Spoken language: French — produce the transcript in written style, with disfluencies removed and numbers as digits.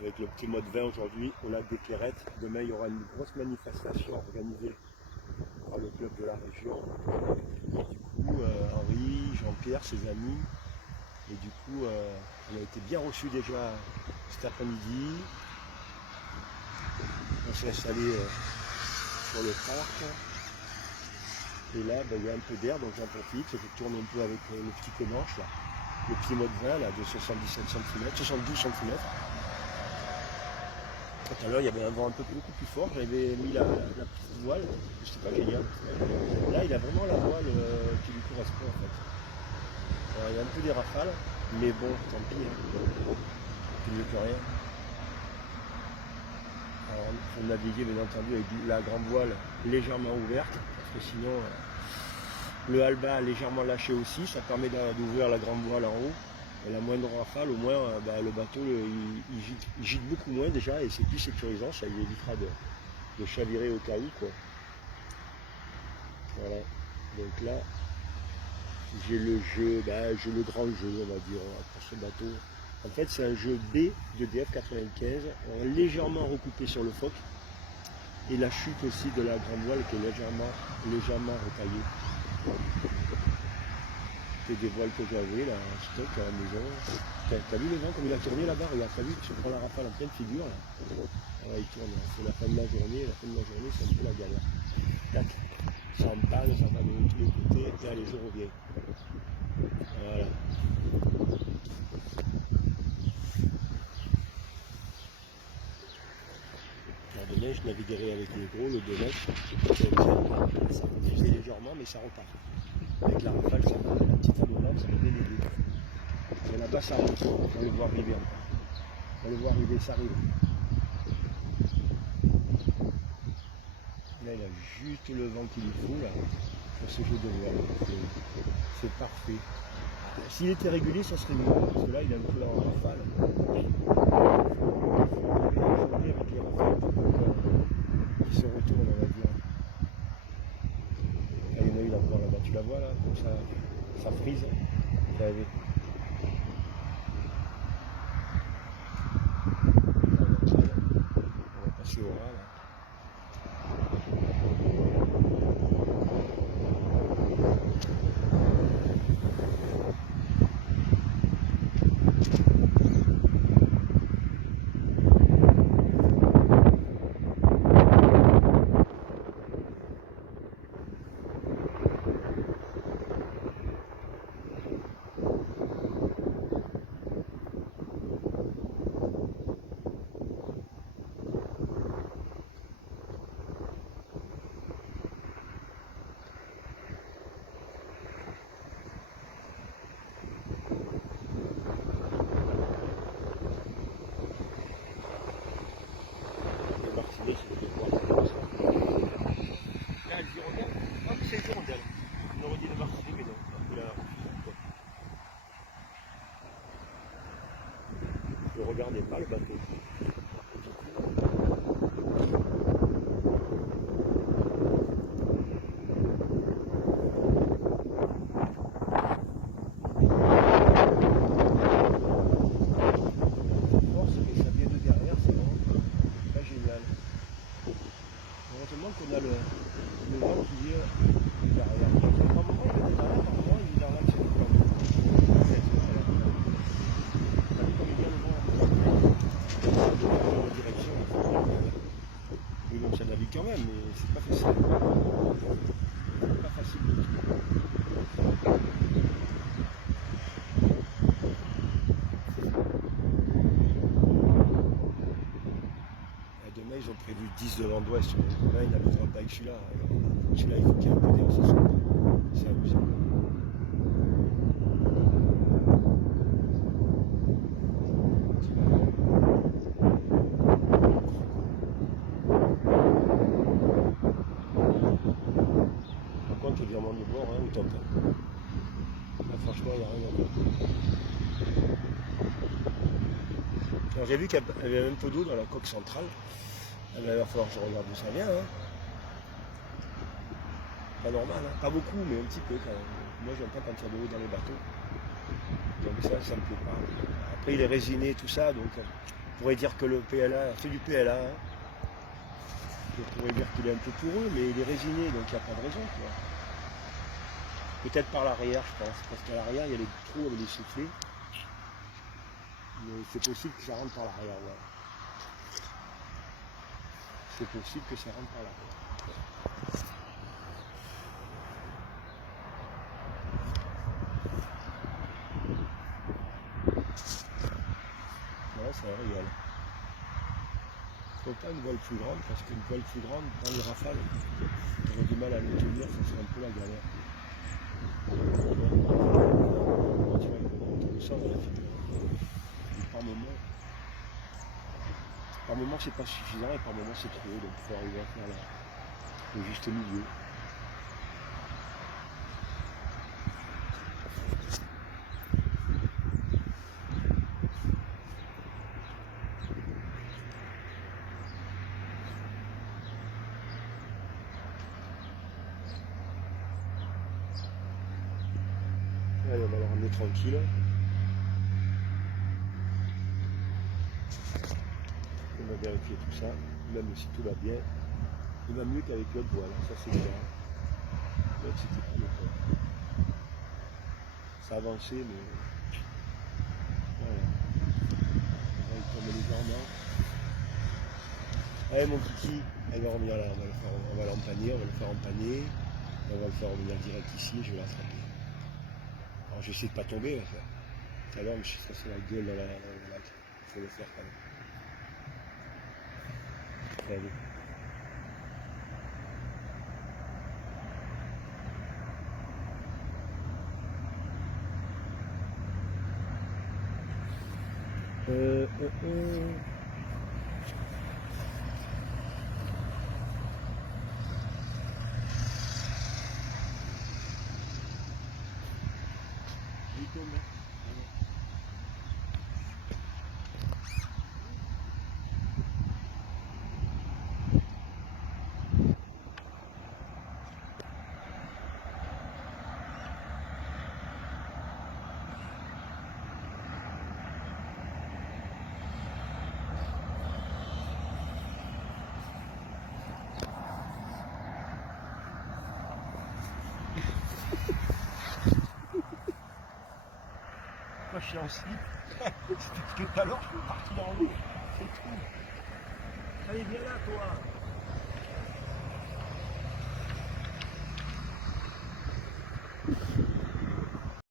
avec le petit mot de vin aujourd'hui au lac des Clairettes. Demain, il y aura une grosse manifestation organisée par le club de la région. Et du coup, Henri, Jean-Pierre, ses amis, et du coup, on a été bien reçus déjà cet après-midi. On s'est installé sur le parc. Et là, il y a un peu d'air, donc j'en profite. Je tourne un peu avec le petit Comanche, là, le petit mot de vin là, de 77 cm, 72 cm. Tout à l'heure, il y avait un vent un peu beaucoup plus fort. J'avais mis la petite voile, c'était pas génial. Là, il a vraiment la voile qui lui correspond en fait. Alors, il y a un peu des rafales, mais bon, tant pis, hein. C'est mieux que rien. Alors, il faut naviguer bien entendu avec la grande voile légèrement ouverte, parce que sinon le halba légèrement lâché aussi, ça permet d'ouvrir la grande voile en haut. Et la moindre rafale, au moins, le bateau il gîte beaucoup moins déjà et c'est plus sécurisant, ça lui évitera de chavirer au cas où, quoi. Voilà. Donc là, j'ai le jeu, j'ai le grand jeu, on va dire, pour ce bateau. En fait, c'est un jeu B de DF95, légèrement recoupé sur le foc. Et la chute aussi de la grande voile qui est légèrement retaillée. C'est des voiles que j'avais là en stock à la maison. T'as vu le vent comme il a tourné là-bas? Regarde, t'as vu? Je prends la rafale en pleine figure là. Voilà, il tourne. C'est la fin de la journée. La fin de la journée, c'est un peu la galère. Tac. Ça emballe, ça va de tous les côtés. Et allez, je reviens. Voilà. Alors demain, je naviguerai avec les gros, le 2 mètres. Ça va diffuser légèrement, mais ça repart. Avec la rafale, ça va, la petite allumante, ça va bien aider. Et là-bas, ça arrive. On va le voir arriver encore. On va le voir arriver, ça arrive. Là, il a juste le vent qu'il lui faut là, pour ce jeu de voile. C'est parfait. S'il était régulier, ça serait mieux, parce que là, il a un peu en rafale. Il avec les rafales qui se retournent, on va dire. Là, il y en a une encore là-bas, tu la vois là, comme ça frise. Vous avez. On va passer au ras là. Là, elle dit regarde. Ah, mais c'est le hirondelle. On aurait dit le martinet, mais non. Il a refusé. Je ne regardais pas le bateau. Force, mais ça vient de derrière, c'est vraiment pas génial. Heureusement qu'on a le vent qui vient de derrière. Par moment, il est derrière, par moment, il est dans l'axe du temps. T'as vu comme il vient le vent en direction. Mais bon, ça navigue quand même, mais c'est pas facile. C'est pas facile du tout. Et demain, ils ont prévu 10 de vent d'ouest. Demain, ils n'arriveront pas avec celui-là. Celui-là, il faut qu'il y ait un peu d'air ce soir. C'est amusant. Par contre, le virement de bord, hein, au top. Là, franchement, il n'y a rien à dire. Alors, j'ai vu qu'il y avait un peu d'eau dans la coque centrale. Il va falloir que je regarde d'où ça vient. Hein. Pas normal, hein. Pas beaucoup, mais un petit peu quand même. Moi, j'aime pas quand il y a de l'eau dans les bateaux. Donc ça me plaît pas. Après, il est résiné, tout ça, donc pourrait dire que le PLA, c'est du PLA, hein. Je pourrais dire qu'il est un peu pourreux, mais il est résigné, donc il n'y a pas de raison, quoi. Peut-être par l'arrière, je pense, parce qu'à l'arrière, il y a les trous avec les soufflets. Mais c'est possible que ça rentre par l'arrière, ouais. C'est possible que ça rentre par l'arrière. Ouais, ça rigole. Faut pas une voile plus grande, parce qu'une voile plus grande, dans les rafales, on a du mal à le tenir, ça serait un peu la galère. Tu vois, comme ça, voilà, c'est bien. Et par moment c'est pas suffisant et par moment c'est trop, donc il faut arriver à faire le juste milieu. Allez, on va le ramener tranquille. On va vérifier tout ça, même si tout va bien. Il va mieux qu'avec l'autre voile, ça c'est clair. L'autre c'était plus le cas. Ça avançait, mais voilà. On va tomber légèrement. Allez mon kiki, elle va revenir là, on va l'empaner, on va le faire empaner. On va le faire revenir direct ici, je vais la frapper. Alors j'essaie de ne pas tomber, là. Tout à l'heure, je suis cassé la gueule dans le lac. Il faut le faire quand même. Allez. Euh, euh, euh. Il tombe. Moi je suis en slip. Parce que tout à l'heure je suis parti dans l'eau. C'est tout. Allez, viens là toi.